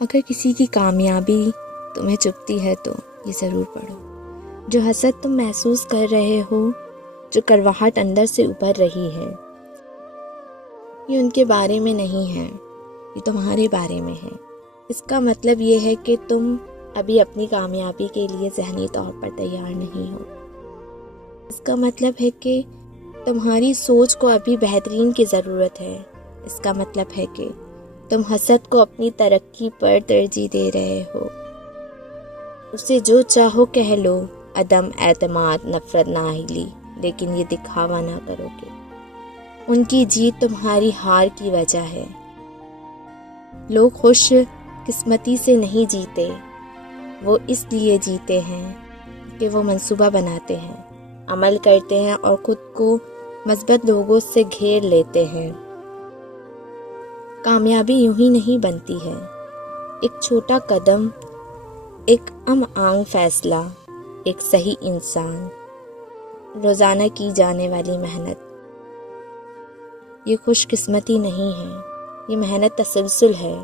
اگر کسی کی کامیابی تمہیں چبھتی ہے تو یہ ضرور پڑھو۔ جو حسد تم محسوس کر رہے ہو، جو کرواہٹ اندر سے ابھر رہی ہے، یہ ان کے بارے میں نہیں ہے، یہ تمہارے بارے میں ہے۔ اس کا مطلب یہ ہے کہ تم ابھی اپنی کامیابی کے لیے ذہنی طور پر تیار نہیں ہو۔ اس کا مطلب ہے کہ تمہاری سوچ کو ابھی بہترین کی ضرورت ہے۔ اس کا مطلب ہے کہ تم حسد کو اپنی ترقی پر ترجیح دے رہے ہو۔ اسے جو چاہو کہہ لو، عدم اعتماد، نفرت، نااہلی، لیکن یہ دکھاوا نہ کرو گے۔ ان کی جیت تمہاری ہار کی وجہ ہے۔ لوگ خوش قسمتی سے نہیں جیتے، وہ اس لیے جیتے ہیں کہ وہ منصوبہ بناتے ہیں، عمل کرتے ہیں اور خود کو مثبت لوگوں سے گھیر لیتے ہیں۔ کامیابی یوں ہی نہیں بنتی ہے۔ ایک چھوٹا قدم، ایک آنگ فیصلہ، ایک صحیح انسان، روزانہ کی جانے والی محنت، یہ خوش قسمتی نہیں ہے، یہ محنت تسلسل ہے۔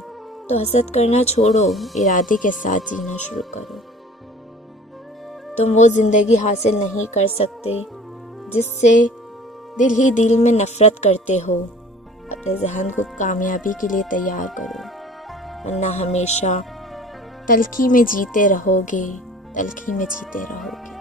تو حسد کرنا چھوڑو، ارادے کے ساتھ جینا شروع کرو۔ تم وہ زندگی حاصل نہیں کر سکتے جس سے دل ہی دل میں نفرت کرتے ہو۔ اپنے ذہن کو کامیابی کے لیے تیار کرو، ورنہ ہمیشہ تلخی میں جیتے رہو گے، تلخی میں جیتے رہو گے۔